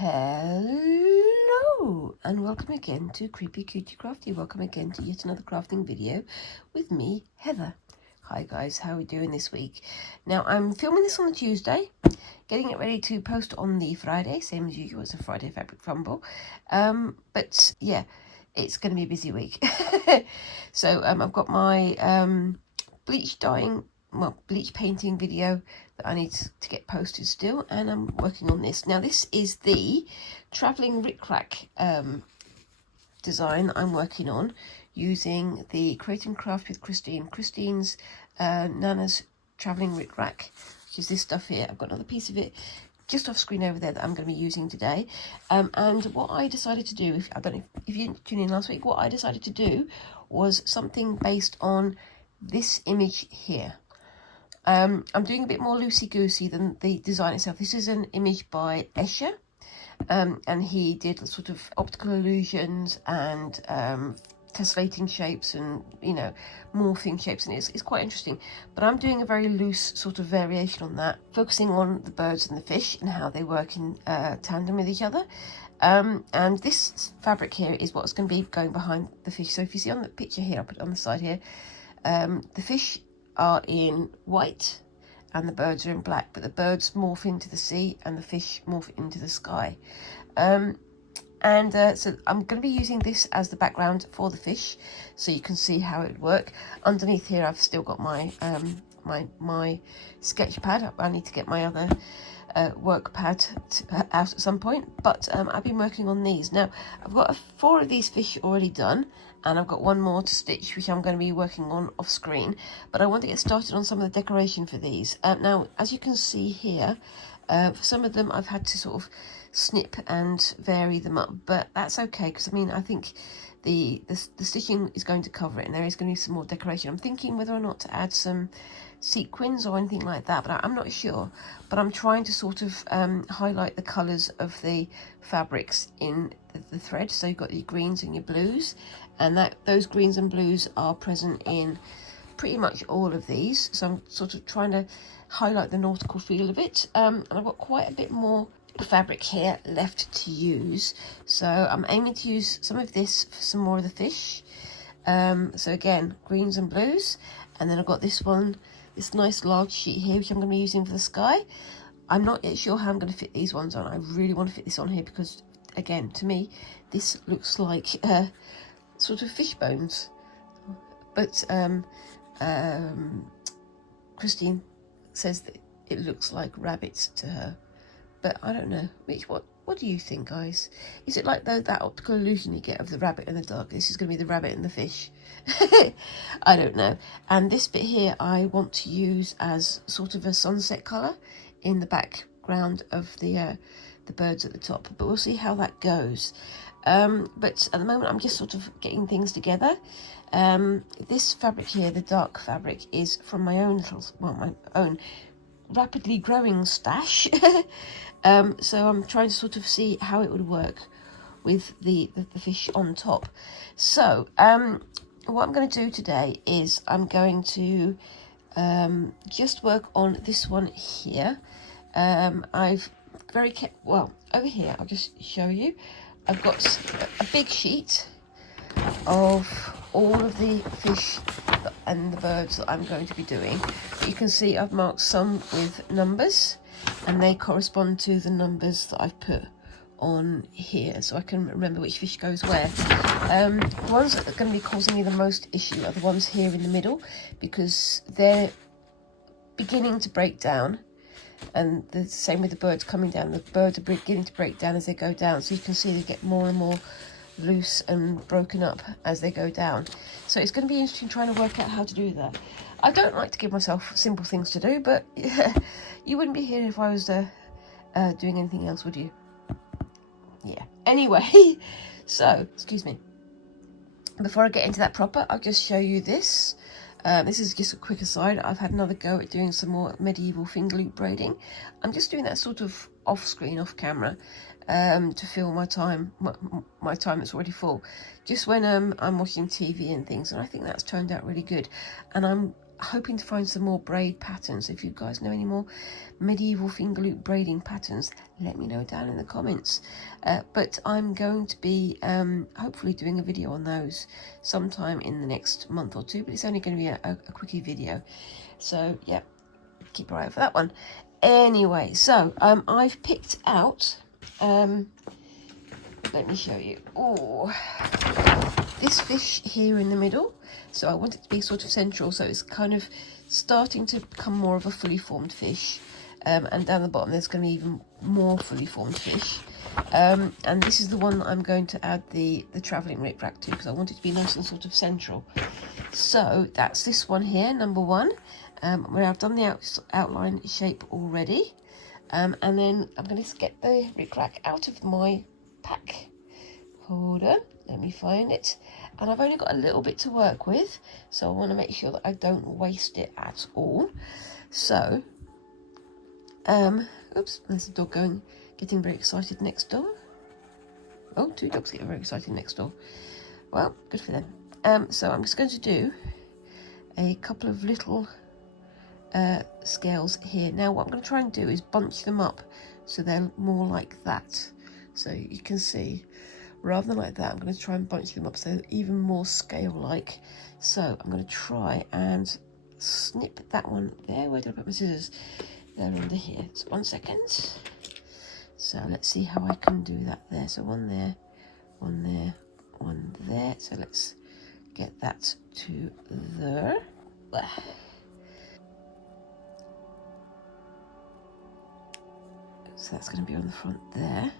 Hello and welcome again to Creepy Cutie Crafty. Welcome again to yet another crafting video with me, Heather. Hi guys, how are we doing this week? Now I'm filming this on a Tuesday, getting it ready to post on the Friday, same as usual. It's a Friday Fabric Fumble. But yeah, it's going to be a busy week. So I've got my bleach painting video that I need to get posted still, and I'm working on this. Now this is the Travelling Ric Rac design that I'm working on using the Create and Craft with Christine's Nana's Travelling Ric Rac, which is this stuff here. I've got another piece of it just off screen over there that I'm going to be using today. And what I decided to do, I don't know if you didn't tune in last week, what I decided to do was something based on this image here. I'm doing a bit more loosey-goosey than the design itself. This is an image by Escher, and he did sort of optical illusions and tessellating shapes and, you know, morphing shapes, and it's quite interesting. But I'm doing a very loose sort of variation on that, focusing on the birds and the fish and how they work in tandem with each other. And this fabric here is what's going to be going behind the fish. So if you see on the picture here, I'll put it on the side here, the fish are in white and the birds are in black, but the birds morph into the sea and the fish morph into the sky. So I'm going to be using this as the background for the fish, so you can see how it would work. Underneath here I've still got my my sketch pad. I need to get my other work pad out at some point, but I've been working on these. Now I've got 4 of these fish already done, and I've got 1 more to stitch, which I'm going to be working on off screen, but I want to get started on some of the decoration for these. Now as you can see here, for some of them I've had to sort of snip and vary them up, but that's okay, because I mean, I think the stitching is going to cover it, and there is going to be some more decoration. I'm thinking whether or not to add some sequins or anything like that, but I'm not sure. But I'm trying to sort of highlight the colours of the fabrics in the thread. So you've got your greens and your blues, and those greens and blues are present in pretty much all of these. So I'm sort of trying to highlight the nautical feel of it, and I've got quite a bit more fabric here left to use, so I'm aiming to use some of this for some more of the fish. So again, greens and blues, and then I've got this one, this nice large sheet here, which I'm going to be using for the sky. I'm not yet sure how I'm going to fit these ones on. I really want to fit this on here because, again, to me this looks like sort of fish bones, but Christine says that it looks like rabbits to her. But I don't know. What do you think, guys? Is it like that optical illusion you get of the rabbit in the dark? This is going to be the rabbit and the fish. I don't know. And this bit here I want to use as sort of a sunset colour in the background of the birds at the top. But we'll see how that goes. But at the moment I'm just sort of getting things together. This fabric here, the dark fabric, is from my own rapidly growing stash. So I'm trying to sort of see how it would work with the fish on top. So what I'm going to do today is I'm going to just work on this one here. I've over here, I'll just show you, I've got a big sheet of all of the fish and the birds that I'm going to be doing. You can see I've marked some with numbers, and they correspond to the numbers that I've put on here, so I can remember which fish goes where. The ones that are going to be causing me the most issue are the ones here in the middle, because they're beginning to break down, and the same with the birds coming down. The birds are beginning to break down as they go down, so you can see they get more and more loose and broken up as they go down. So it's going to be interesting trying to work out how to do that. I don't like to give myself simple things to do, but yeah, you wouldn't be here if I was doing anything else, would you? Yeah. Anyway, so excuse me. Before I get into that proper, I'll just show you this. This is just a quick aside. I've had another go at doing some more medieval finger loop braiding. I'm just doing that sort of off screen, off camera, to fill my time that's already full, just when I'm watching TV and things, and I think that's turned out really good. And I'm hoping to find some more braid patterns. If you guys know any more medieval finger loop braiding patterns, let me know down in the comments. But I'm going to be hopefully doing a video on those sometime in the next month or two, but it's only going to be a quickie video. So yeah, keep your eye out for that one. Anyway, so I've picked out, let me show you, this fish here in the middle. So I want it to be sort of central, so it's kind of starting to become more of a fully formed fish. And down the bottom there's going to be even more fully formed fish. And this is the one that I'm going to add the Travelling Ric Rac to, because I want it to be nice and sort of central. So that's this one here, number 1, where I've done the outline shape already. And then I'm going to get the Ric Rac out of my pack. Hold on, let me find it. And I've only got a little bit to work with, so I want to make sure that I don't waste it at all. So, oops, there's a dog getting very excited next door. Oh, 2 dogs getting very excited next door. Well, good for them. So I'm just going to do a couple of little scales here. Now what I'm going to try and do is bunch them up so they're more like that. So you can see, rather than like that, I'm going to try and bunch them up so they're even more scale-like. So I'm going to try and snip that one there. Where did I put my scissors? They're under here. It's 1 second. So let's see how I can do that there. So one there, one there, one there. So let's get that to there. So that's going to be on the front there.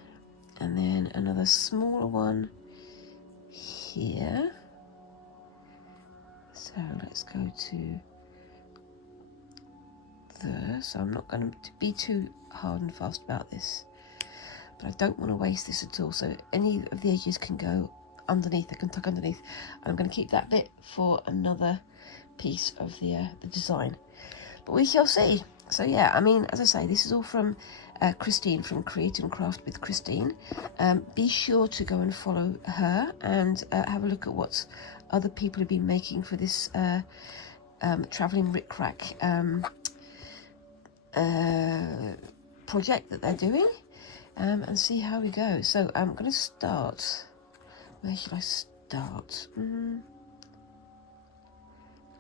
And then another smaller one here. So let's go to there. So I'm not going to be too hard and fast about this, but I don't want to waste this at all. So any of the edges can go underneath, they can tuck underneath. And I'm going to keep that bit for another piece of the design. But we shall see. So yeah, I mean, as I say, this is all from Christine from Create and Craft with Christine. Be sure to go and follow her and have a look at what other people have been making for this Travelling Ric Rac project that they're doing, and see how we go. So I'm going to start. Where should I start?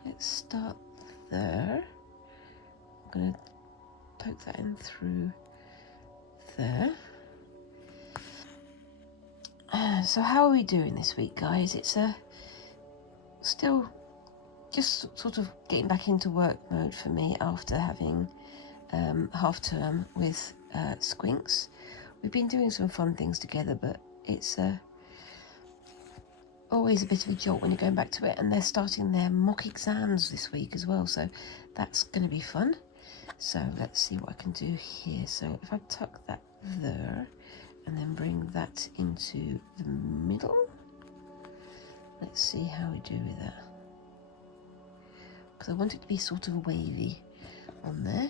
Let's start there. I'm going to poke that in through there. So how are we doing this week, guys? It's still just sort of getting back into work mode for me after having half term with Squinks. We've been doing some fun things together, but it's always a bit of a jolt when you're going back to it, and they're starting their mock exams this week as well, so that's going to be fun. So let's see what I can do here. So if I tuck that there and then bring that into the middle, let's see how we do with that, because I want it to be sort of wavy on there.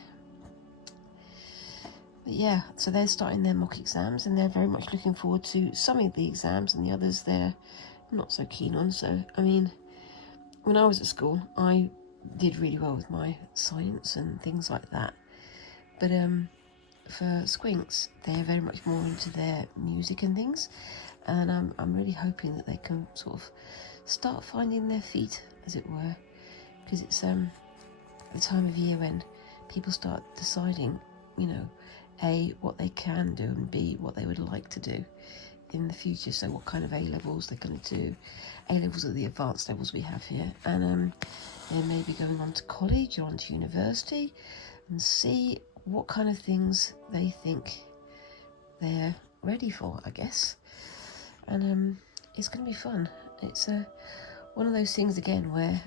But yeah, so they're starting their mock exams and they're very much looking forward to some of the exams, and the others they're not so keen on. So I mean, when I was at school I did really well with my science and things like that, but for Squinks they're very much more into their music and things, and I'm really hoping that they can sort of start finding their feet, as it were, because it's the time of year when people start deciding, you know, A, what they can do, and B, what they would like to do in the future. So what kind of A-levels they're going to do. A-levels are the advanced levels we have here, and they may be going on to college or on to university, and see what kind of things they think they're ready for, I guess. And it's going to be fun. It's one of those things again where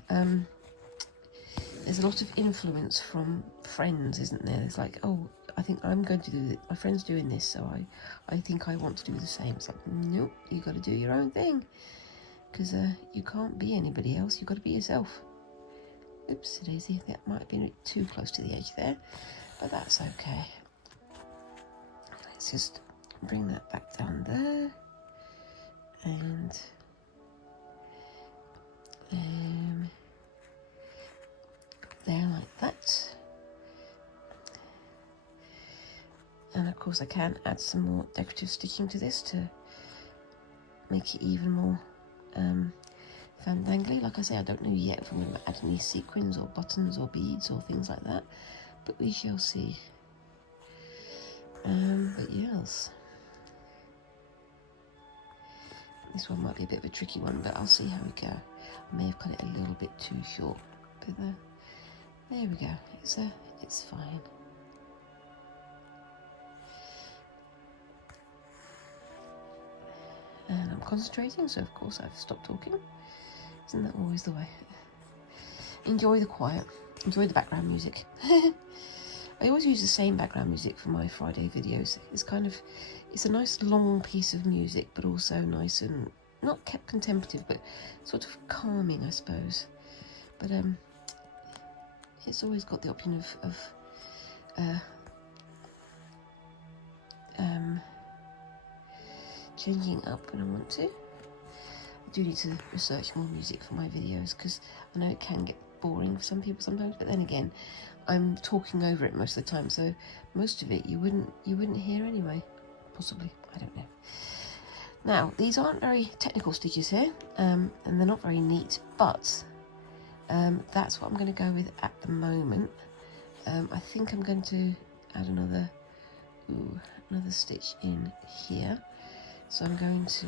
there's a lot of influence from friends, isn't there? It's like, oh, I think I'm going to do it. My friend's doing this, so I think I want to do the same. It's like, nope, you got to do your own thing, because you can't be anybody else. You've got to be yourself. Oops, daisy, that might have been too close to the edge there, but that's okay. Let's just bring that back down there, and course I can add some more decorative stitching to this to make it even more fandangly. Like I say, I don't know yet if I'm going to add any sequins or buttons or beads or things like that, but we shall see. But yes, this one might be a bit of a tricky one, but I'll see how we go. I may have cut it a little bit too short, but there we go. It's fine. And I'm concentrating, so of course I've stopped talking. Isn't that always the way? Enjoy the quiet. Enjoy the background music. I always use the same background music for my Friday videos. It's a nice long piece of music, but also nice and not kept contemplative, but sort of calming, I suppose. But it's always got the option of changing up when I want to. I do need to research more music for my videos, because I know it can get boring for some people sometimes, but then again, I'm talking over it most of the time, so most of it you wouldn't hear anyway. Possibly, I don't know. Now, these aren't very technical stitches here, and they're not very neat, but that's what I'm going to go with at the moment. I think I'm going to add another stitch in here. So I'm going to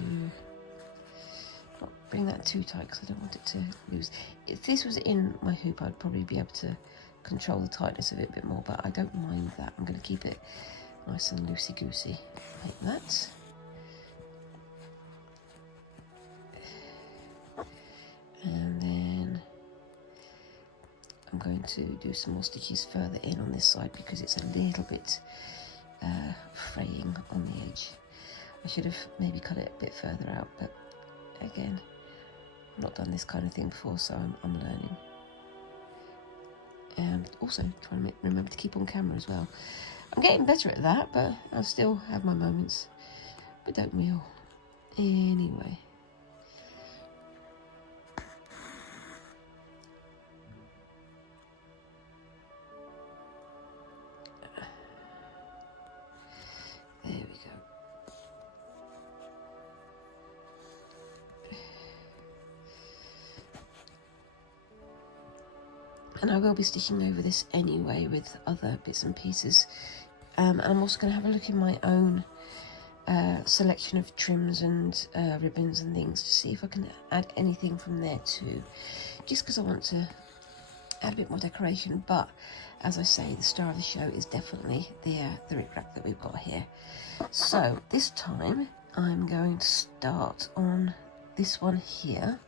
not bring that too tight because I don't want it to lose. If this was in my hoop, I'd probably be able to control the tightness of it a bit more, but I don't mind that. I'm going to keep it nice and loosey-goosey like that. And then I'm going to do some more stitches further in on this side because it's a little bit fraying on the edge. I should have maybe cut it a bit further out, but again, I've not done this kind of thing before, so I'm learning. And also trying to remember to keep on camera as well. I'm getting better at that, but I still have my moments. But don't we all? Anyway. There we go. And I will be stitching over this anyway with other bits and pieces. I'm also going to have a look in my own selection of trims and ribbons and things to see if I can add anything from there too. Just because I want to add a bit more decoration. But as I say, the star of the show is definitely the Ric Rac that we've got here. So this time I'm going to start on this one here.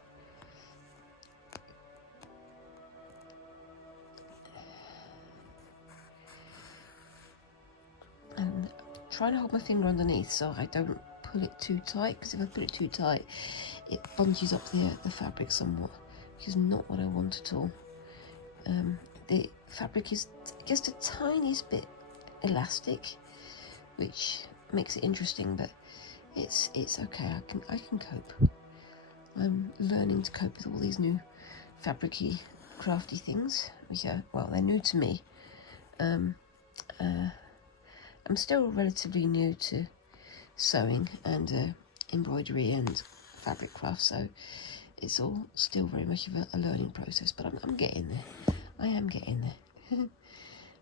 And trying to hold my finger underneath so I don't pull it too tight, because if I pull it too tight it bunches up the fabric somewhat, which is not what I want at all. The fabric is just a tiniest bit elastic, which makes it interesting, but it's okay. I can cope. I'm learning to cope with all these new fabricy, crafty things, which are, well, they're new to me. I'm still relatively new to sewing and embroidery and fabric craft, so it's all still very much of a learning process, but I'm getting there. I am getting there.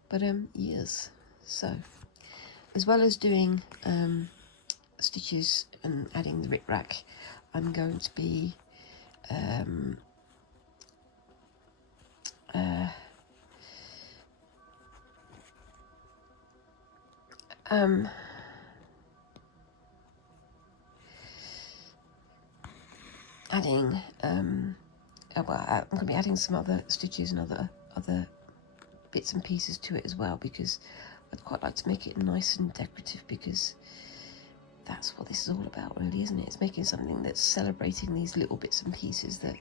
But yes, so as well as doing stitches and adding the Ric Rac, I'm going to be adding well, I'm going to be adding some other stitches and other bits and pieces to it as well, because I'd quite like to make it nice and decorative, because that's what this is all about, really, isn't it? It's making something that's celebrating these little bits and pieces that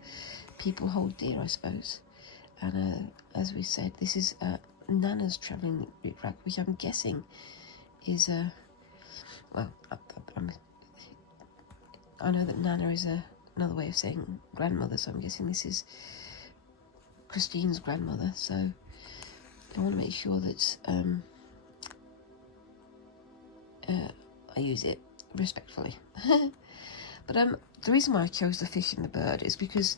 people hold dear, I suppose. And as we said, this is Nana's Travelling Ric Rac, which I'm guessing is well, I know that Nana is another way of saying grandmother, so I'm guessing this is Christine's grandmother. So I want to make sure that I use it respectfully. But the reason why I chose the fish and the bird is because,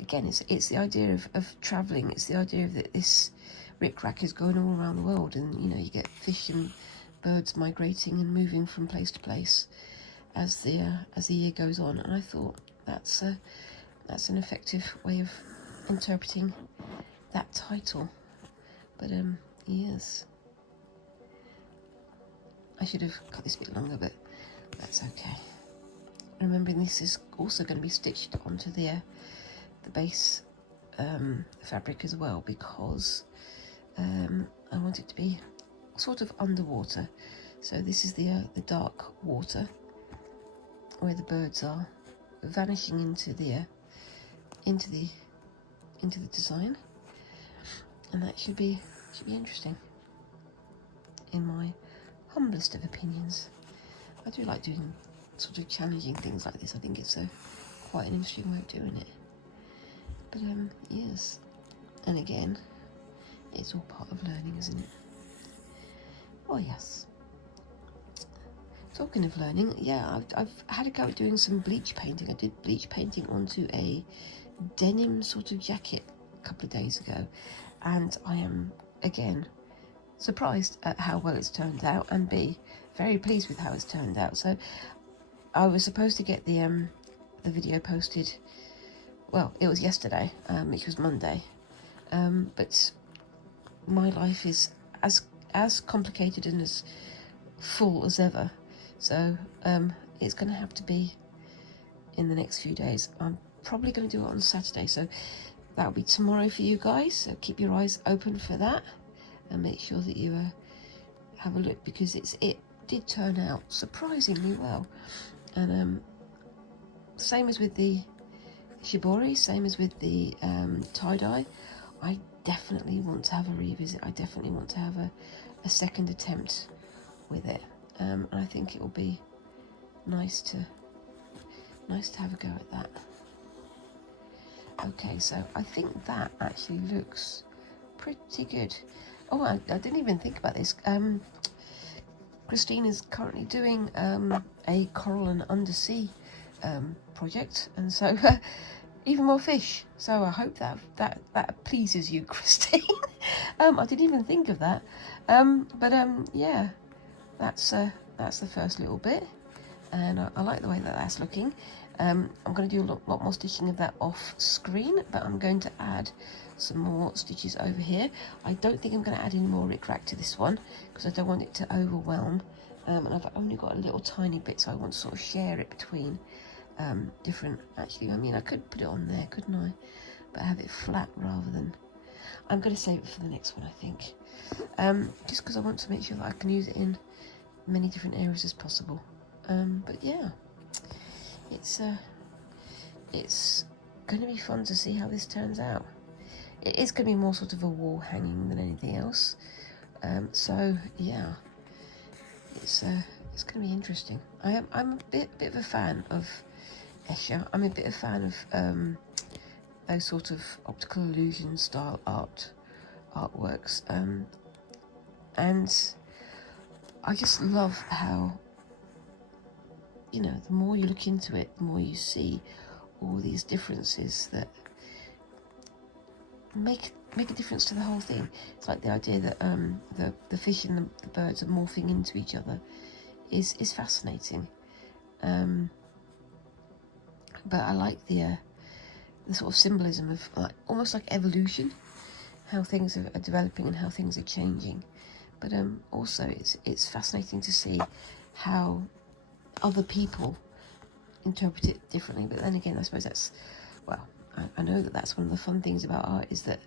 again, it's the idea of travelling. It's the idea that this Ric Rac is going all around the world, and you know, you get fish and birds migrating and moving from place to place as the year goes on. And I thought that's an effective way of interpreting that title. But yes, I should have cut this a bit longer, but that's okay. Remembering this is also going to be stitched onto the base fabric as well, because I want it to be sort of underwater. So this is the dark water where the birds are vanishing into the design, and that should be interesting, in my humblest of opinions. I do like doing sort of challenging things like this. I think it's quite an interesting way of doing it. But yes, and again, it's all part of learning, isn't it? Oh yes. Talking of learning, yeah, I've had a go at doing some bleach painting. I did bleach painting onto a denim sort of jacket a couple of days ago, and I am again surprised at how well it's turned out, and B, very pleased with how it's turned out. So I was supposed to get the video posted, well, it was yesterday, which was Monday, but my life is as complicated and as full as ever, so it's going to have to be in the next few days. I'm probably going to do it on Saturday, so that'll be tomorrow for you guys, so keep your eyes open for that and make sure that you have a look, because it did turn out surprisingly well. And same as with the shibori, same as with the tie-dye, I definitely want to have a revisit. I definitely want to have a second attempt with it, and I think it will be nice to have a go at that. Okay, so I think that actually looks pretty good. Oh, I didn't even think about this. Christine is currently doing a coral and undersea project, and so even more fish. So I hope that pleases you, Christine. I didn't even think of that. But yeah, that's the first little bit, and I like the way that that's looking. I'm going to do a lot more stitching of that off screen, but I'm going to add some more stitches over here. I don't think I'm going to add any more Ric Rac to this one, because I don't want it to overwhelm, and I've only got a little tiny bit, so I want to sort of share it between different. Actually, I mean, I could put it on there, couldn't I, but have it flat rather than. I'm going to save it for the next one, I think, just because I want to make sure that I can use it in many different areas as possible. But yeah, it's going to be fun to see how this turns out. It is going to be more sort of a wall hanging than anything else, so yeah, it's going to be interesting. I'm a bit of a fan of Escher. I'm a bit of a fan of those sort of optical illusion style artworks, and I just love how, you know, the more you look into it, the more you see all these differences that make a difference to the whole thing. It's like the idea that the fish and the birds are morphing into each other is fascinating. But I like the sort of symbolism of almost like evolution, how things are developing and how things are changing. But also it's fascinating to see how other people interpret it differently. But then again, I suppose that's, well, I know that that's one of the fun things about art, is that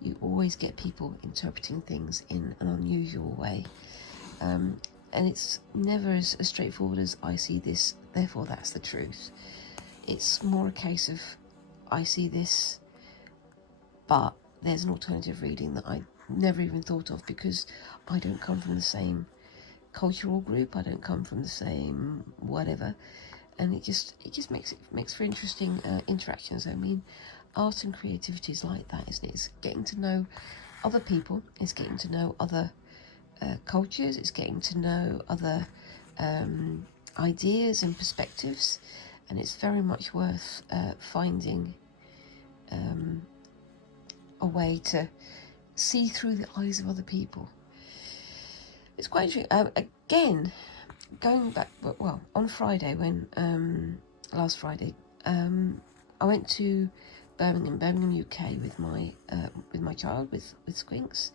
you always get people interpreting things in an unusual way, and it's never as straightforward as I see this, therefore that's the truth. It's more a case of I see this, but there's an alternative reading that I never even thought of, because I don't come from the same cultural group, I don't come from the same whatever, and it just makes for interesting interactions. I mean, art and creativity is like that, isn't it? It's getting to know other people, it's getting to know other cultures. It's getting to know other ideas and perspectives, and it's very much worth finding a way to see through the eyes of other people. It's quite interesting. Again, going back, well, on Friday, when last Friday, I went to Birmingham, UK, with my child, with Squinks,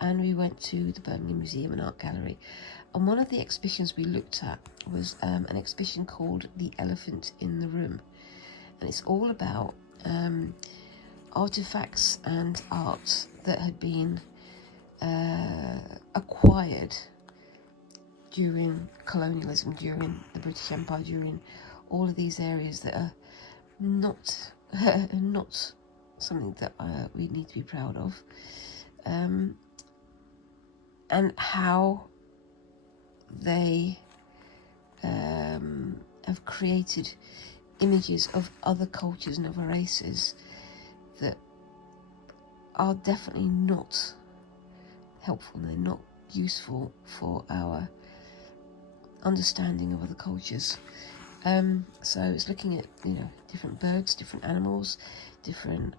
and we went to the Birmingham Museum and Art Gallery. And one of the exhibitions we looked at was an exhibition called The Elephant in the Room, and it's all about artifacts and art that had been acquired during colonialism, during the British Empire, during all of these areas that are not something that we need to be proud of, and how they have created images of other cultures and other races that are definitely not helpful, and they're not useful for our understanding of other cultures. So it's looking at, different birds, different animals, different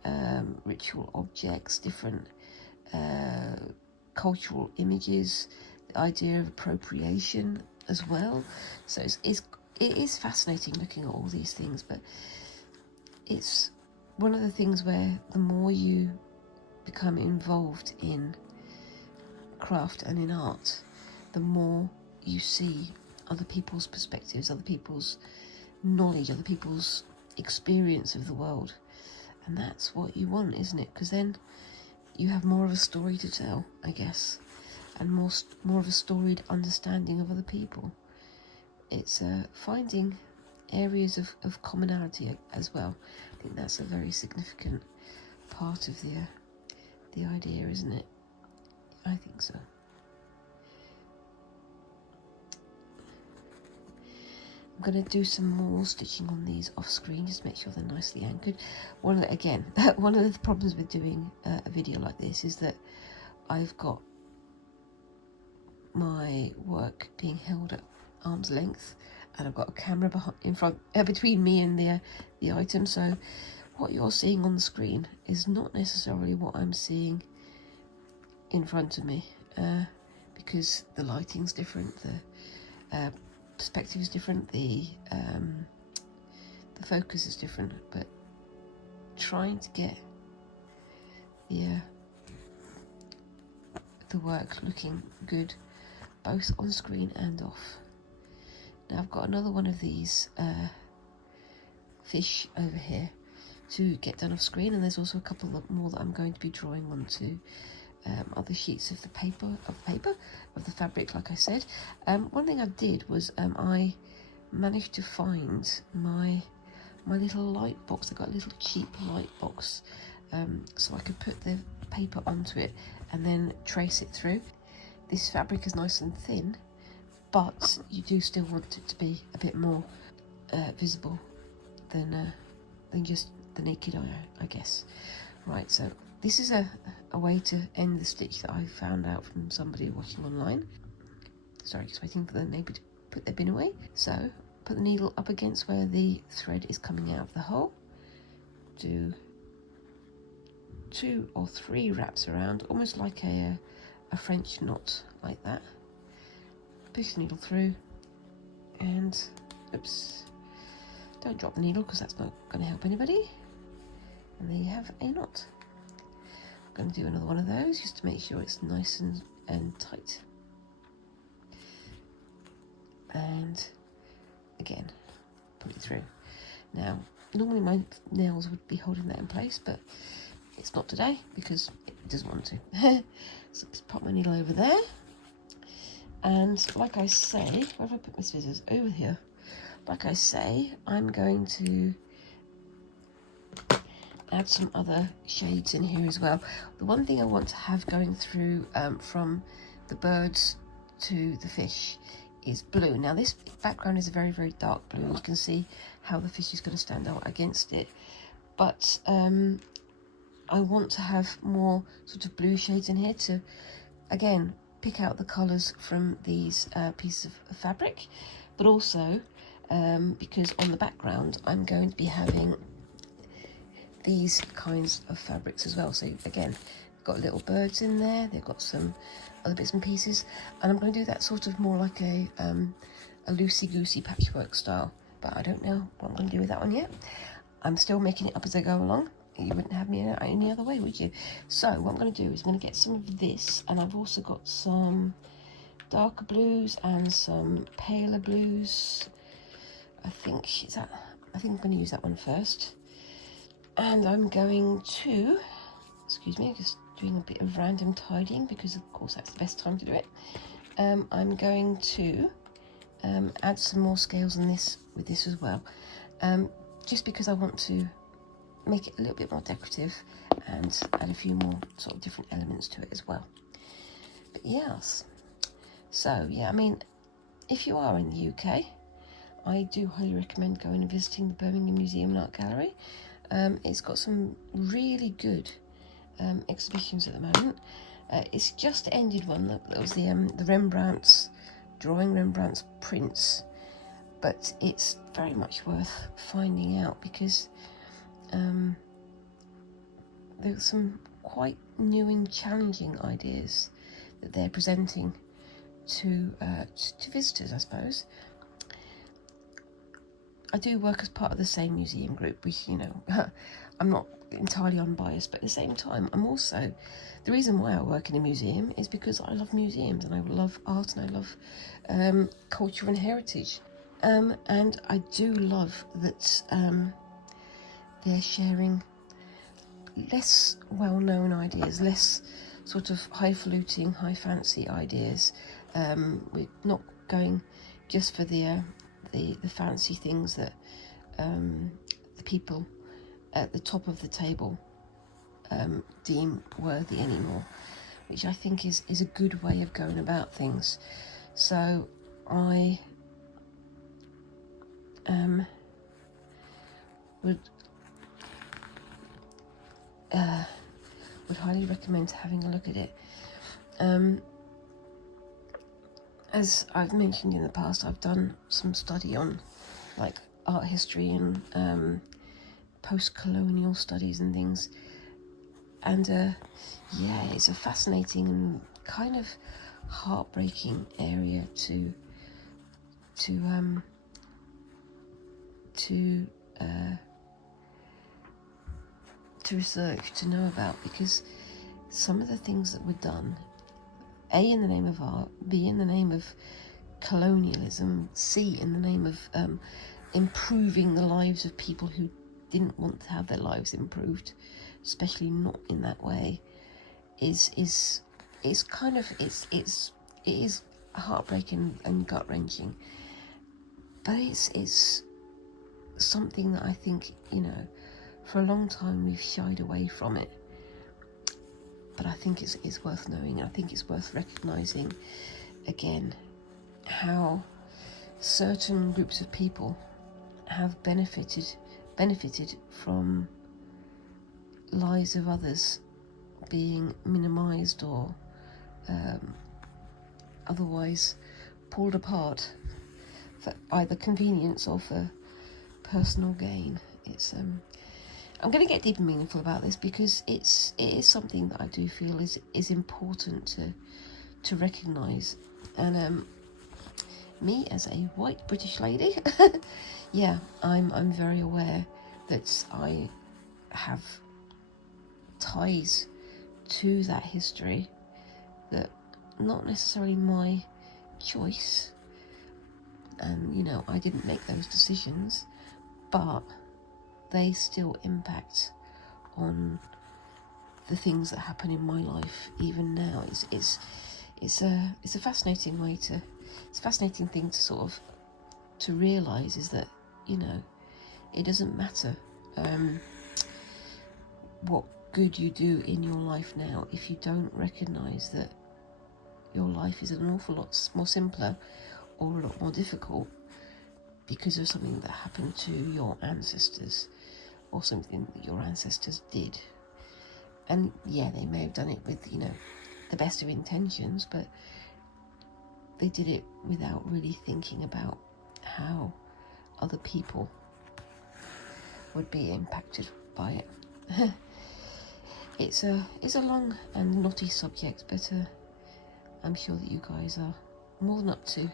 ritual objects, different cultural images, the idea of appropriation as well. So it is fascinating looking at all these things, but it's one of the things where the more you become involved in craft and in art, the more you see other people's perspectives, other people's knowledge, other people's experience of the world. And that's what you want, isn't it? Because then you have more of a story to tell, I guess, and more of a storied understanding of other people. It's finding areas of commonality as well. I think that's a very significant part of the idea, isn't it? I think so. I'm going to do some more stitching on these off screen, just to make sure they're nicely anchored. One of the problems with doing a video like this is that I've got my work being held at arm's length, and I've got a camera between me and the item. So what you're seeing on the screen is not necessarily what I'm seeing in front of me, because the lighting's different, the perspective is different, the focus is different, but trying to get the work looking good both on screen and off. Now I've got another one of these fish over here to get done off screen, and there's also a couple more that I'm going to be drawing onto other sheets of the fabric, like I said. One thing I did was I managed to find my little light box. I got a little cheap light box, so I could put the paper onto it and then trace it through. This fabric is nice and thin, but you do still want it to be a bit more visible than just the naked eye, I guess. Right, so this is a way to end the stitch that I found out from somebody watching online. Sorry, just waiting for the neighbour to put their bin away. So put the needle up against where the thread is coming out of the hole. Do 2 or 3 wraps around, almost like a French knot, like that. Push the needle through, and oops, don't drop the needle because that's not going to help anybody. And there you have a knot. I'm going to do another one of those just to make sure it's nice and tight. And again, put it through. Now, normally my nails would be holding that in place, but it's not today because it doesn't want to. So let's pop my needle over there. And like I say, where have I put my scissors? Over here. Like I say, I'm going to add some other shades in here as well. The one thing I want to have going through from the birds to the fish is blue. Now this background is a very, very dark blue. You can see how the fish is going to stand out against it. But I want to have more sort of blue shades in here to, again, pick out the colours from these pieces of fabric, but also because on the background I'm going to be having these kinds of fabrics as well. So again, got little birds in there, they've got some other bits and pieces, and I'm going to do that sort of more like a loosey-goosey patchwork style, but I don't know what I'm going to do with that one yet. I'm still making it up as I go along. You wouldn't have me any other way, would you? So what I'm going to do is I'm going to get some of this, and I've also got some darker blues and some paler blues. I think I'm going to use that one first. And I'm going to, excuse me, just doing a bit of random tidying because of course that's the best time to do it. I'm going to add some more scales on this with this as well, just because I want to make it a little bit more decorative and add a few more sort of different elements to it as well. But yes, so yeah, I mean, if you are in the UK, I do highly recommend going and visiting the Birmingham Museum and Art Gallery. It's got some really good exhibitions at the moment. It's just ended one that was the Rembrandt's prints, but it's very much worth finding out because there's some quite new and challenging ideas that they're presenting to visitors, I suppose. I do work as part of the same museum group, which, you know, I'm not entirely unbiased, but at the same time, I'm also, the reason why I work in a museum is because I love museums and I love art and I love culture and heritage. And I do love that they're sharing less well-known ideas, less sort of highfalutin, high fancy ideas. We're not going just for the fancy things that the people at the top of the table deem worthy anymore, which I think is a good way of going about things. So I would highly recommend having a look at it. As I've mentioned in the past, I've done some study on like art history and post-colonial studies and things, and yeah, it's a fascinating and kind of heartbreaking area to research, to know about, because some of the things that were done, A, in the name of art, B, in the name of colonialism, C, in the name of improving the lives of people who didn't want to have their lives improved, especially not in that way, is kind of, it is heartbreaking and gut-wrenching, but it's something that I think, you know, for a long time we've shied away from it, but I think it's worth knowing. I think it's worth recognising again how certain groups of people have benefited from lives of others being minimised or otherwise pulled apart for either convenience or for personal gain. It's I'm going to get deep and meaningful about this because it is something that I do feel is important to recognise. And me as a white British lady, yeah, I'm very aware that I have ties to that history that not necessarily my choice, and you know, I didn't make those decisions, but they still impact on the things that happen in my life even now. It's a fascinating way to, it's a fascinating thing to sort of to realise, is that, you know, it doesn't matter what good you do in your life now if you don't recognise that your life is an awful lot more simpler or a lot more difficult because of something that happened to your ancestors or something that your ancestors did. And yeah, they may have done it with, you know, the best of intentions, but they did it without really thinking about how other people would be impacted by it. It's a long and knotty subject, but I'm sure that you guys are more than up to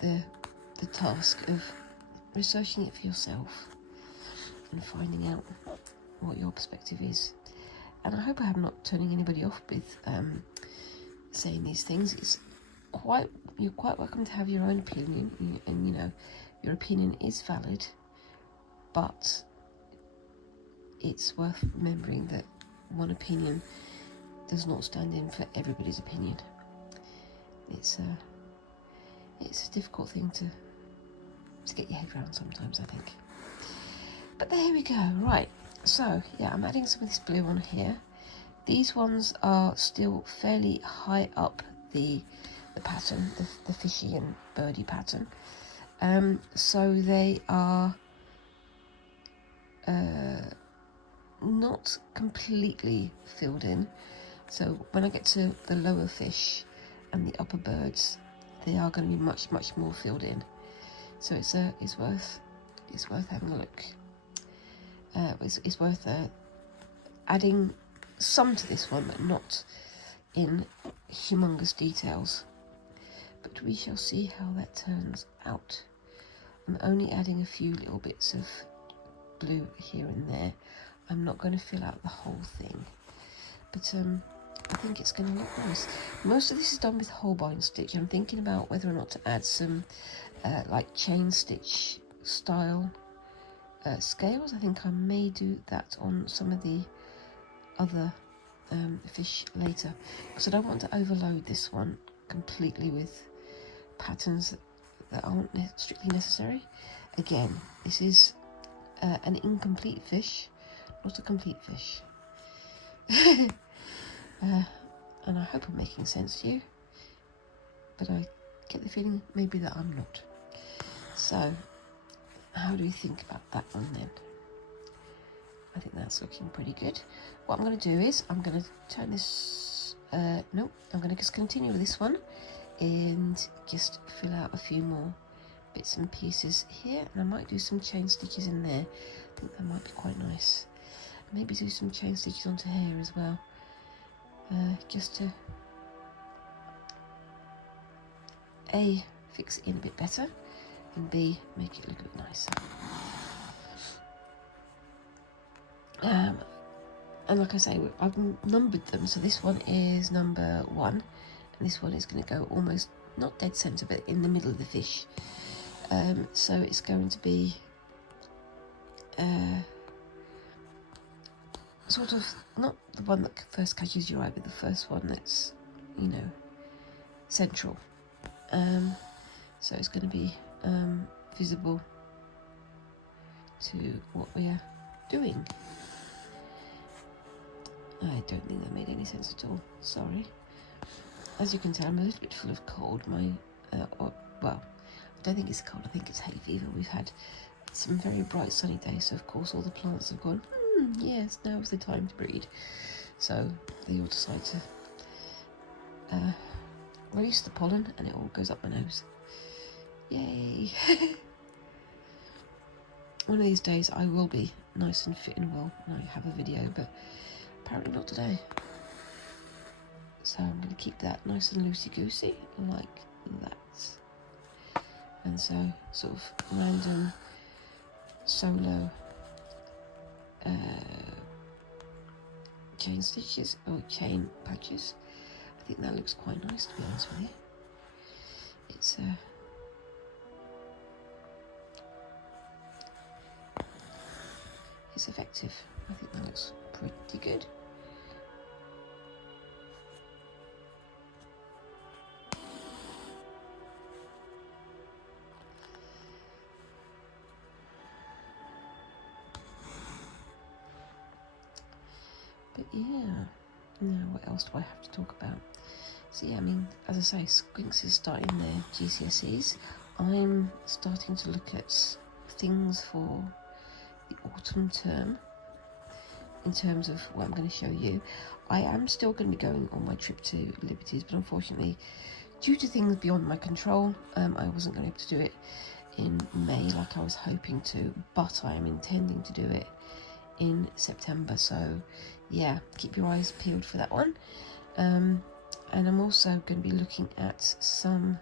the task of researching it for yourself and finding out what your perspective is. And I hope I am not turning anybody off with saying these things. You're quite welcome to have your own opinion, and you know, your opinion is valid, but it's worth remembering that one opinion does not stand in for everybody's opinion. It's a difficult thing to get your head around sometimes, I think. But there we go. Right, so yeah, I'm adding some of this blue on here. These ones are still fairly high up the pattern, the fishy and birdie pattern. So they are not completely filled in. So when I get to the lower fish and the upper birds, they are going to be much more filled in. So it's worth having a look. It's worth adding some to this one, but not in humongous details. But we shall see how that turns out. I'm only adding a few little bits of blue here and there. I'm not going to fill out the whole thing, but I think it's going to look nice. Most of this is done with holbein stitch. I'm thinking about whether or not to add some like chain stitch style scales. I think I may do that on some of the other fish later, because I don't want to overload this one completely with patterns that aren't strictly necessary. Again, this is an incomplete fish, not a complete fish. And I hope I'm making sense to you, but I get the feeling maybe that I'm not. So how do you think about that one then? I think that's looking pretty good. What I'm going to do is I'm going to turn this, I'm going to just continue with this one and just fill out a few more bits and pieces here, and I might do some chain stitches in there. I think that might be quite nice. Maybe do some chain stitches onto here as well, just to A, fix it in a bit better, and B, make it look a bit nicer. And like I say, I've numbered them, so this one is number 1, and this one is going to go almost, not dead centre, but in the middle of the fish. So it's going to be sort of not the one that first catches your eye, but the first one that's, you know, central. So it's going to be visible to what we are doing. I don't think that made any sense at all, sorry. As you can tell, I'm a little bit full of cold. Well, I don't think it's cold, I think it's hay fever. We've had some very bright sunny days, so of course all the plants have gone, yes, now is the time to breed. So they all decide to release the pollen, and it all goes up my nose. Yay! One of these days I will be nice and fit and well and I have a video, but apparently not today. So I'm going to keep that nice and loosey-goosey, like that. And so, sort of random solo chain stitches, or chain patches. I think that looks quite nice, to be honest with you. It's effective. I think that looks pretty good. But yeah, now what else do I have to talk about? So yeah, I mean, as I say, Squinks is starting their GCSEs. I'm starting to look at things for the autumn term in terms of what I'm going to show you. I am still going to be going on my trip to Liberties, but unfortunately due to things beyond my control, I wasn't going to be able to do it in May like I was hoping to, but I am intending to do it in September. So yeah, keep your eyes peeled for that one. And I'm also going to be looking at some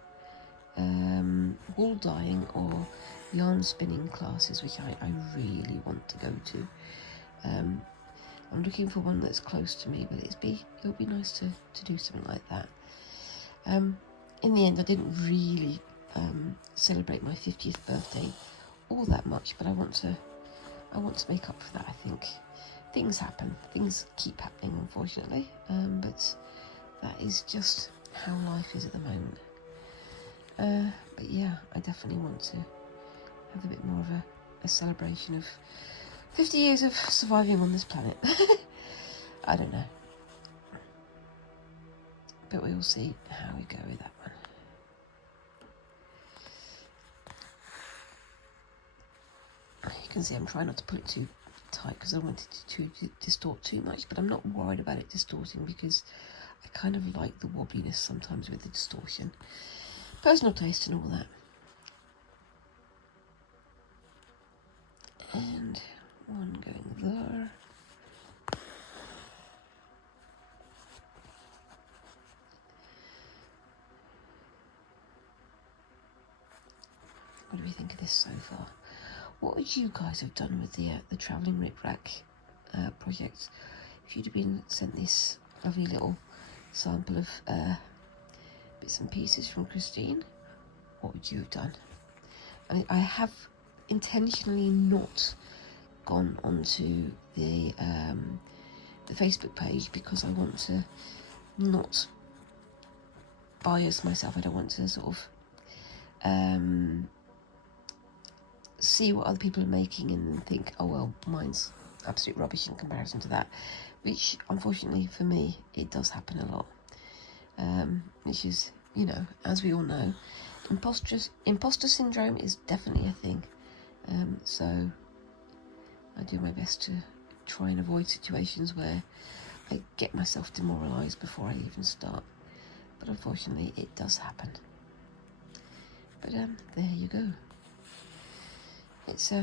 wool dyeing or yarn spinning classes, which I really want to go to. I'm looking for one that's close to me, but it'll be nice to do something like that. In the end, I didn't really celebrate my 50th birthday all that much, but I want to make up for that. I think things happen, things keep happening, unfortunately, but that is just how life is at the moment. But yeah, I definitely want to have a bit more of a celebration of 50 years of surviving on this planet. I don't know, but we will see how we go with that one. You can see I'm trying not to pull it too tight because I don't want it to distort too much, but I'm not worried about it distorting because I kind of like the wobbliness sometimes with the distortion. Personal taste and all that. And one going there. What do we think of this so far? What would you guys have done with the Travelling Ric Rac project if you'd have been sent this lovely little sample of bits and pieces from Christine? What would you have done? I mean, I have intentionally not gone onto the Facebook page because I want to not bias myself. I don't want to sort of see what other people are making and think, oh well, mine's absolute rubbish in comparison to that, which unfortunately for me it does happen a lot, which is, you know, as we all know, imposter syndrome is definitely a thing. So I do my best to try and avoid situations where I get myself demoralised before I even start, but unfortunately it does happen. But there you go. It's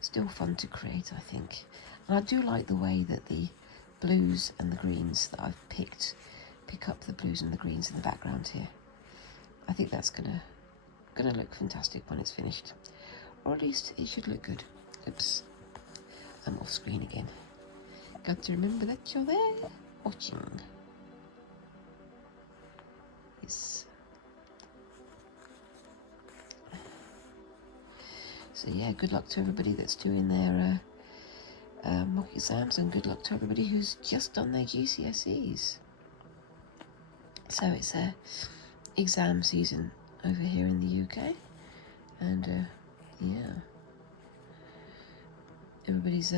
still fun to create, I think, and I do like the way that the blues and the greens that I've pick up the blues and the greens in the background here. I think that's gonna look fantastic when it's finished, or at least it should look good. Oops, I'm off screen again. Got to remember that you're there watching. Yes. So yeah, good luck to everybody that's doing their mock exams, and good luck to everybody who's just done their GCSEs. So it's exam season over here in the UK, and yeah, everybody's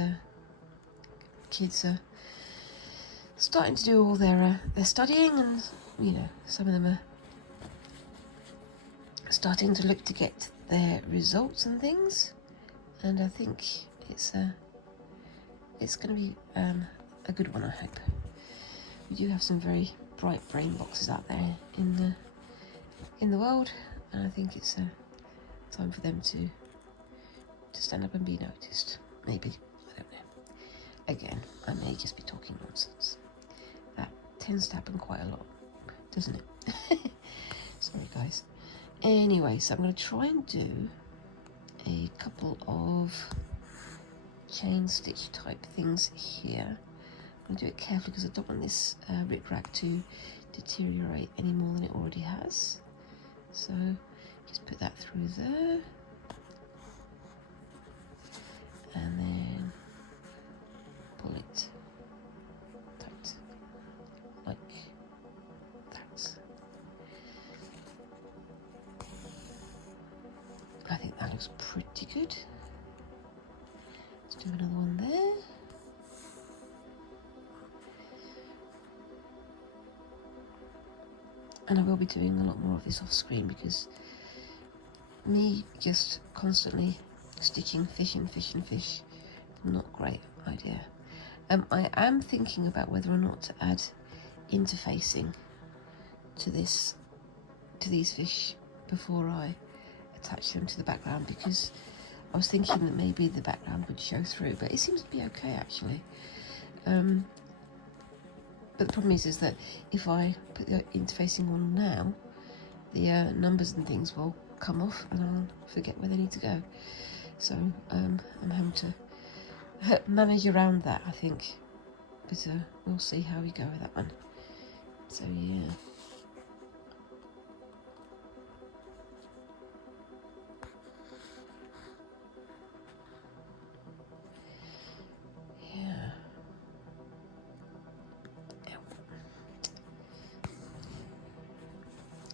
kids are starting to do all their studying, and you know, some of them are starting to look to get their results and things, and I think it's going to be a good one, I hope. We do have some very bright brain boxes out there in the world, and I think it's time for them to stand up and be noticed. Maybe, I don't know. Again, I may just be talking nonsense. That tends to happen quite a lot, doesn't it? Sorry guys. Anyway, so I'm going to try and do a couple of chain stitch type things here. I'm going to do it carefully because I don't want this Ric Rac to deteriorate any more than it already has. So just put that through there, and then pull it tight like that. I think that looks pretty good. Let's do another one there. And I will be doing a lot more of this off screen because me just constantly stitching fish and fish and fish, not a great idea. I am thinking about whether or not to add interfacing to these fish before I attach them to the background, because I was thinking that maybe the background would show through, but it seems to be okay actually. But the problem is that if I put the interfacing on now, the numbers and things will come off and I'll forget where they need to go. So I'm having to manage around that, I think. But we'll see how we go with that one. So yeah.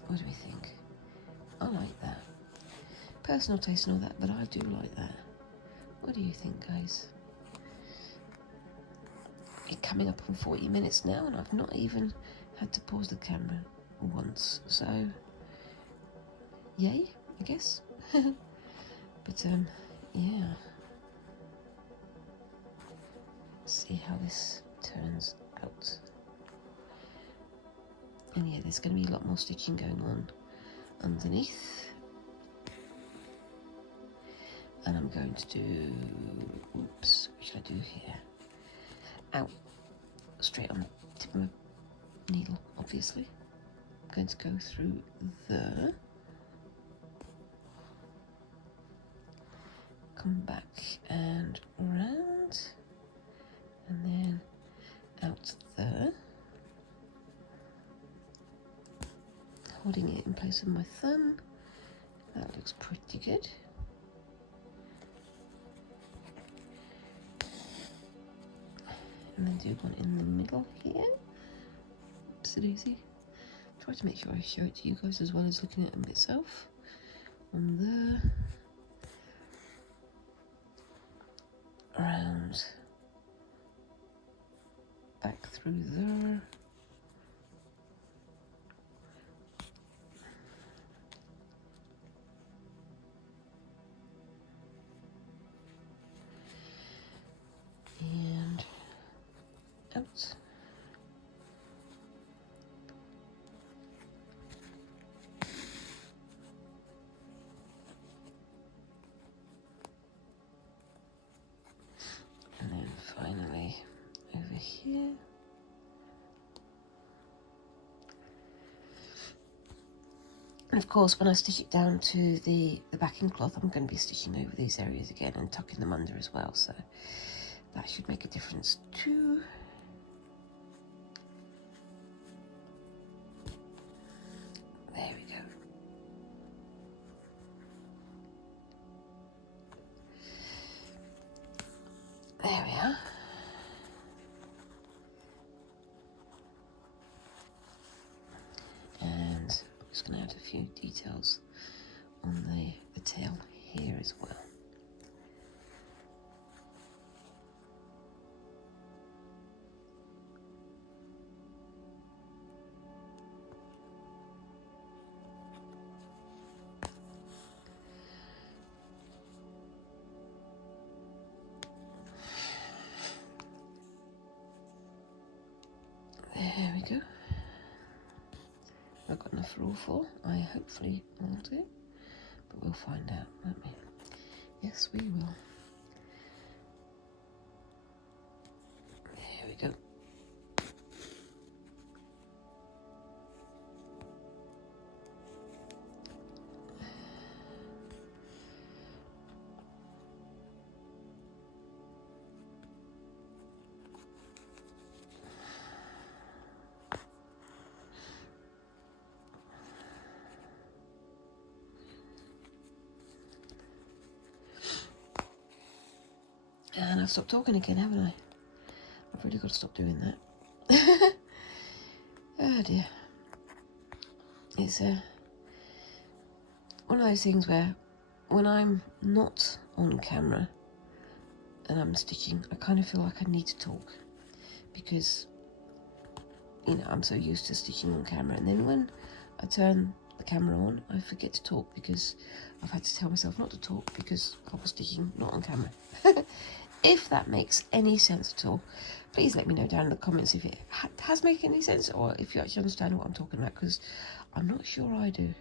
What do we think? I like that. Personal taste and all that, but I do like that. What do you think, guys? It's coming up on 40 minutes now, and I've not even had to pause the camera once. So, yay, I guess. But yeah. Let's see how this turns out. And yeah, there's going to be a lot more stitching going on underneath. And I'm going to do, oops, what should I do here? Out, straight on the tip of my needle, obviously. I'm going to go through there. Come back and around. And then out there. Holding it in place with my thumb. That looks pretty good. And then do one in the middle here. Oopsie-daisy. Try to make sure I show it to you guys as well as looking at it myself. One there. Around. Back through there. And out. And then finally over here. And of course, when I stitch it down to the backing cloth, I'm going to be stitching over these areas again and tucking them under as well. So that should make a difference too. There we go. There we are. And I'm just going to add a few details on the tail here as well. There we go. I've got enough for all four. I hopefully will do, but we'll find out, won't we? Yes, we will. There we go. And I've stopped talking again, haven't I? I've really got to stop doing that. Oh dear. It's one of those things where when I'm not on camera and I'm stitching, I kind of feel like I need to talk because, you know, I'm so used to stitching on camera, and then when I turn the camera on, I forget to talk because I've had to tell myself not to talk because I was stitching not on camera. if that makes any sense at all. Please let me know down in the comments if it has made any sense, or if you actually understand what I'm talking about, because I'm not sure I do.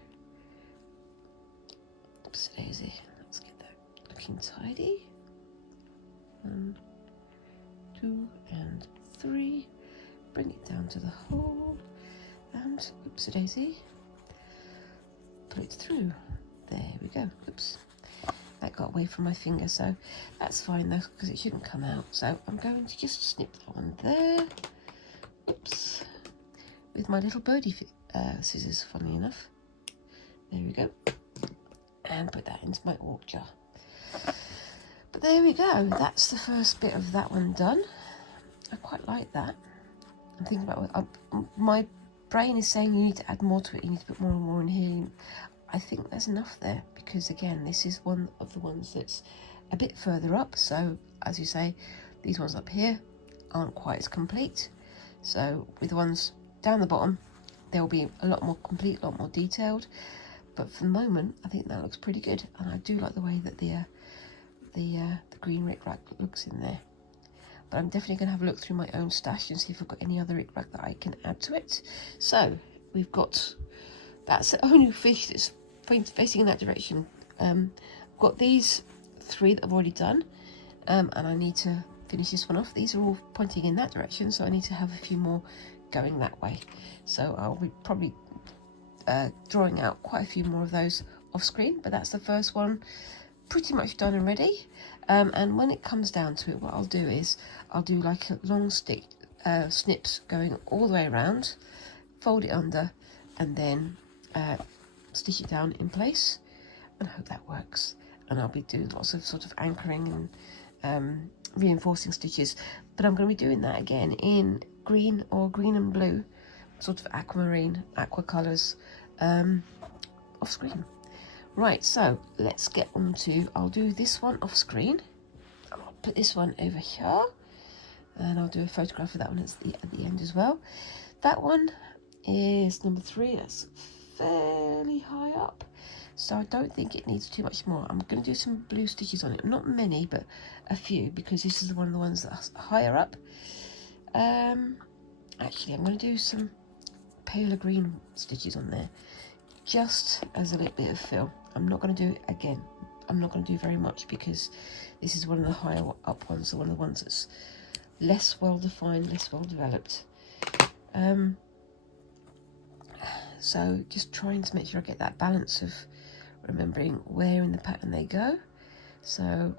Oops, daisy. Let's get that looking tidy. 1, 2, and 3. Bring it down to the hole, and oops, daisy. Put it through. There we go. Oops. That got away from my finger, so that's fine though, because it shouldn't come out. So I'm going to just snip that one there. Oops. With my little birdie scissors, funnily enough. There we go. And put that into my orc jar. But there we go. That's the first bit of that one done. I quite like that. I'm thinking about my brain is saying you need to add more to it. You need to put more and more in here. I think there's enough there, because again, this is one of the ones that's a bit further up. So as you say, these ones up here aren't quite as complete. So with the ones down the bottom, they'll be a lot more complete, a lot more detailed. But for the moment, I think that looks pretty good, and I do like the way that the green Ric Rac looks in there. But I'm definitely going to have a look through my own stash and see if I've got any other Ric Rac that I can add to it. So we've got, that's the only fish that's facing in that direction. I've got these 3 that I've already done, and I need to finish this one off. These are all pointing in that direction, so I need to have a few more going that way. So I'll be probably drawing out quite a few more of those off screen, but that's the first one pretty much done and ready. And when it comes down to it, what I'll do is I'll do like a long stick snips going all the way around, fold it under, and then stitch it down in place, and hope that works. And I'll be doing lots of sort of anchoring and reinforcing stitches, but I'm going to be doing that again in green or green and blue, sort of aquamarine, aqua colours, off screen. Right, so let's get on to, I'll do this one off screen. I'll put this one over here, and I'll do a photograph of that one at the end as well. That one is number 3. That's fairly high up, so I don't think it needs too much more. I'm going to do some blue stitches on it, not many, but a few, because this is one of the ones that's higher up. Actually, I'm going to do some paler green stitches on there, just as a little bit of fill. I'm not going to do it again. I'm not going to do very much, because this is one of the higher up ones, so one of the ones that's less well defined, less well developed. So just trying to make sure I get that balance of remembering where in the pattern they go. So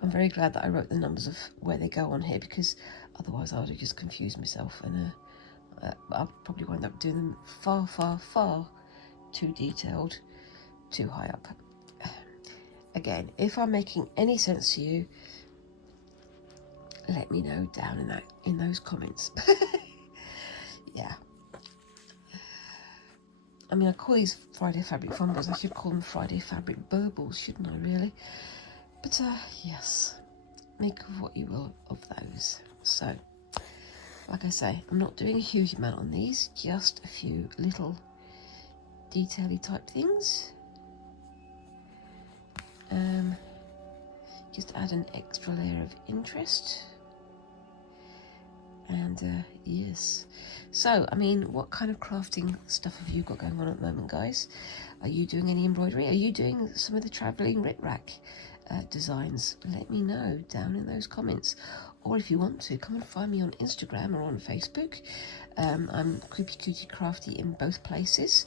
I'm very glad that I wrote the numbers of where they go on here, because otherwise I would have just confused myself, and I'll probably wind up doing them far, far, far too detailed, too high up. Again, if I'm making any sense to you, let me know down in those comments. Yeah. I mean, I call these Friday Fabric Fumbles. I should call them Friday Fabric Burbles, shouldn't I, really? But, yes, make of what you will of those. So, like I say, I'm not doing a huge amount on these, just a few little detail-y type things. Just add an extra layer of interest. And yes, so I mean, what kind of crafting stuff have you got going on at the moment, guys? Are you doing any embroidery? Are you doing some of the Travelling Ric Rac designs? Let me know down in those comments, or if you want to, come and find me on Instagram or on Facebook. I'm Creepy Cutie Crafty in both places,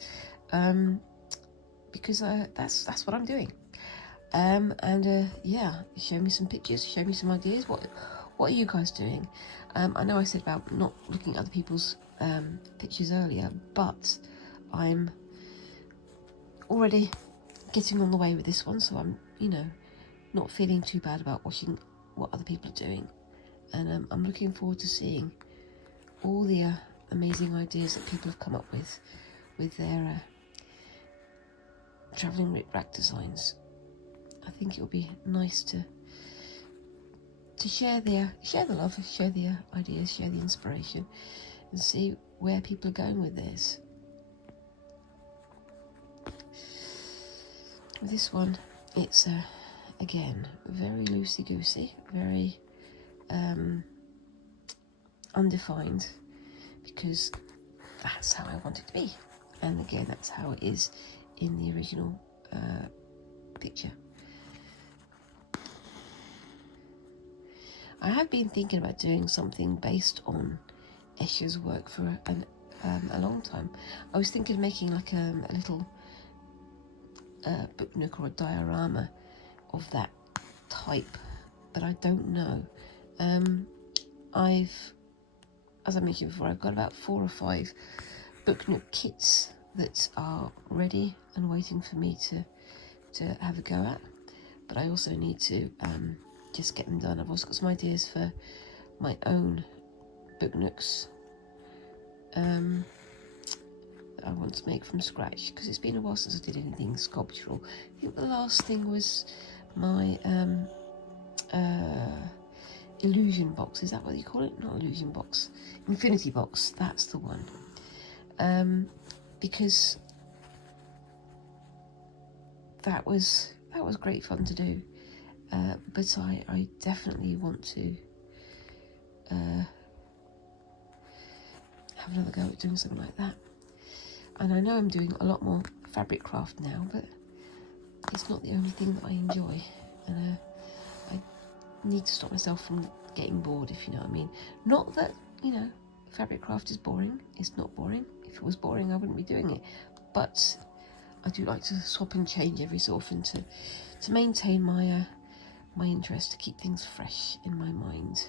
because that's what I'm doing. Yeah, show me some pictures, show me some ideas. What are you guys doing? I know I said about not looking at other people's pictures earlier, but I'm already getting on the way with this one, so I'm, you know, not feeling too bad about watching what other people are doing. And I'm looking forward to seeing all the amazing ideas that people have come up with their Travelling Ric Rac designs. I think it'll be nice to share the love, share the ideas, share the inspiration, and see where people are going with this. With this one, it's again, very loosey-goosey, very undefined, because that's how I want it to be. And again, that's how it is in the original picture. I have been thinking about doing something based on Escher's work for a long time. I was thinking of making like a little book nook or a diorama of that type, but I don't know. As I mentioned before, I've got about 4 or 5 book nook kits that are ready and waiting for me to have a go at, but I also need to just get them done. I've also got some ideas for my own book nooks that I want to make from scratch, because it's been a while since I did anything sculptural. I think the last thing was my illusion box. Is that what you call it? Not illusion box, infinity box. That's the one. Because that was great fun to do, but I definitely want to have another go at doing something like that. And I know I'm doing a lot more fabric craft now, but it's not the only thing that I enjoy, and I need to stop myself from getting bored, if you know what I mean. Not that, you know, fabric craft is boring. It's not boring. If it was boring, I wouldn't be doing it. But I do like to swap and change every so often to maintain my my interest, to keep things fresh in my mind.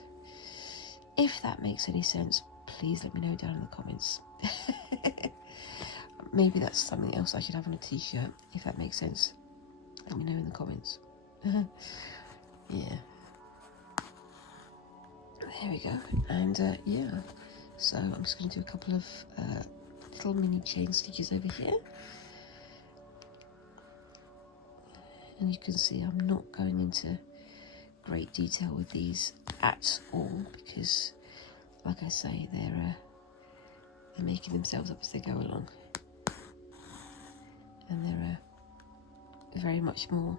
If that makes any sense, please let me know down in the comments. Maybe that's something else I should have on a t-shirt, if that makes sense. Let me know in the comments. Yeah. There we go. And yeah, so I'm just going to do a couple of little mini chain stitches over here. And you can see I'm not going into great detail with these at all, because, like I say, they're making themselves up as they go along. And they're very much more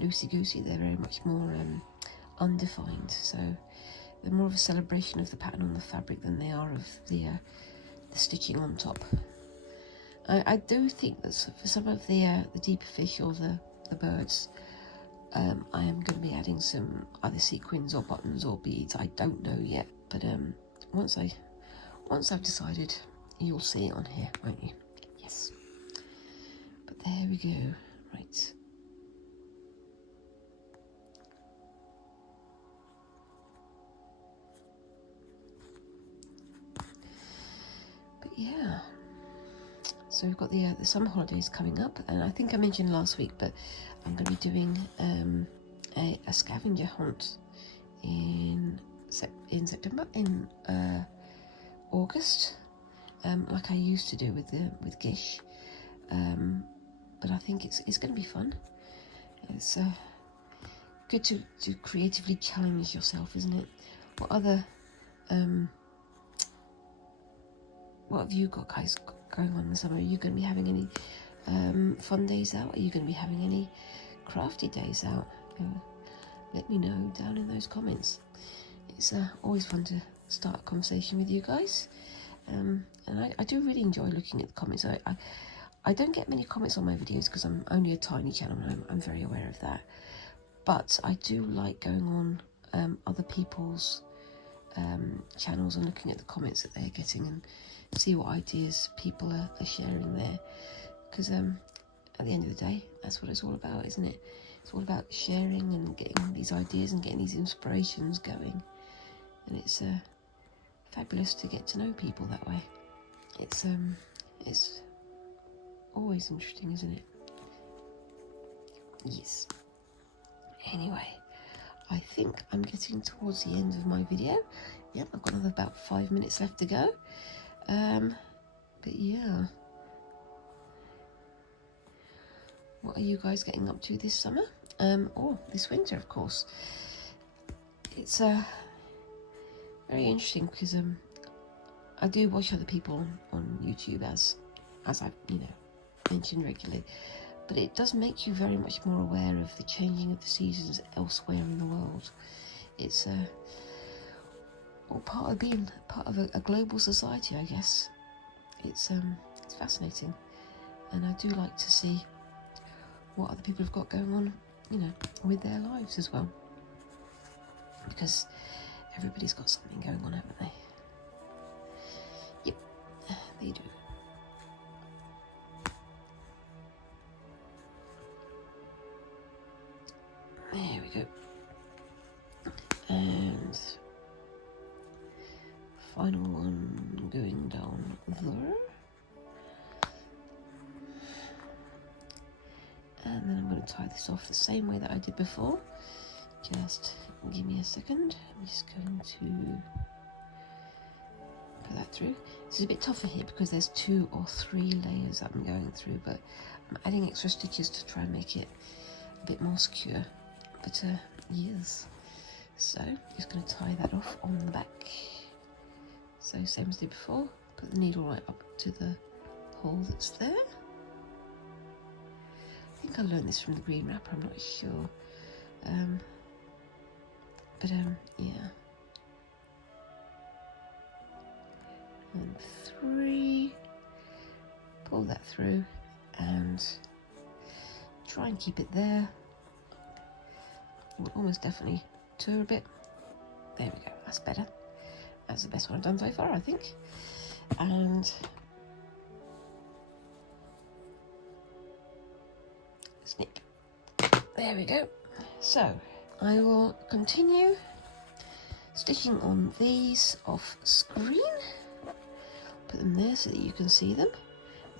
loosey-goosey. They're very much more undefined. So they're more of a celebration of the pattern on the fabric than they are of the stitching on top. I do think that for some of the deeper fish or the birds, I am going to be adding some either sequins or buttons or beads. I don't know yet, but once I've decided, you'll see it on here, won't you? Yes. But there we go. Right. But yeah. So we've got the summer holidays coming up, and I think I mentioned last week, but I'm going to be doing a scavenger hunt in September, in August, like I used to do with Gish. But I think it's going to be fun. It's good to creatively challenge yourself, isn't it? What have you got, guys, going on in the summer? Are you going to be having any fun days out? Are you going to be having any crafty days out? Let me know down in those comments. It's always fun to start a conversation with you guys, and I do really enjoy looking at the comments. I don't get many comments on my videos because I'm only a tiny channel, and I'm very aware of that, but I do like going on other people's channels and looking at the comments that they're getting and see what ideas people are sharing there, because at the end of the day, that's what it's all about, isn't it? It's all about sharing and getting these ideas and getting these inspirations going, and it's fabulous to get to know people that way. It's always interesting, isn't it? Yes. Anyway, I think I'm getting towards the end of my video. Yep, I've got another about 5 minutes left to go. But yeah, what are you guys getting up to this summer? Or this winter, of course. It's very interesting because I do watch other people on YouTube, as I've mentioned regularly, but it does make you very much more aware of the changing of the seasons elsewhere in the world. It's all part of being part of a global society, I guess. It's fascinating, and I do like to see what other people have got going on, you know, with their lives as well, because everybody's got something going on, haven't they? Yep, they do. There we go. And final one going down there. And then I'm going to tie this off the same way that I did before. Just give me a second. I'm just going to put that through. This is a bit tougher here because there's 2 or 3 layers that I'm going through, but I'm adding extra stitches to try and make it a bit more secure. But yes, so just going to tie that off on the back. So same as I did before, put the needle right up to the hole that's there. I think I learned this from the green wrapper, I'm not sure. Yeah. And 3, pull that through and try and keep it there. It will almost definitely tour a bit. There we go, that's better. That's the best one I've done so far, I think. And snip. There we go. So I will continue stitching on these off screen. Put them there so that you can see them.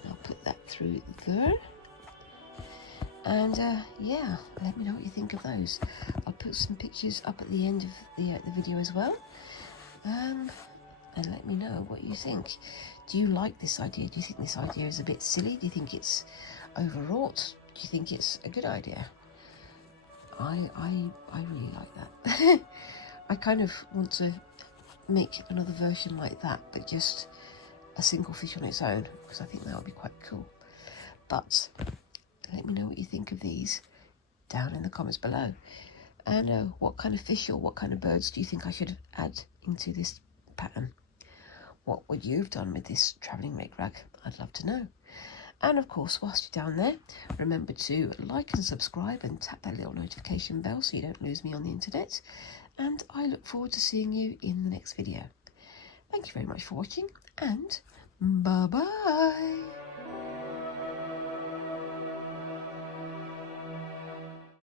I'll put that through there. And yeah, let me know what you think of those. I'll put some pictures up at the end of the video as well. And let me know what you think. Do you like this idea? Do you think this idea is a bit silly? Do you think it's overwrought? Do you think it's a good idea? I really like that. I kind of want to make another version like that, but just a single fish on its own, because I think that would be quite cool. But let me know what you think of these down in the comments below. And what kind of fish or what kind of birds do you think I should add into this pattern? What would you have done with this Travelling Ric Rac? I'd love to know. And of course, whilst you're down there, remember to like and subscribe and tap that little notification bell so you don't lose me on the internet. And I look forward to seeing you in the next video. Thank you very much for watching, and bye-bye.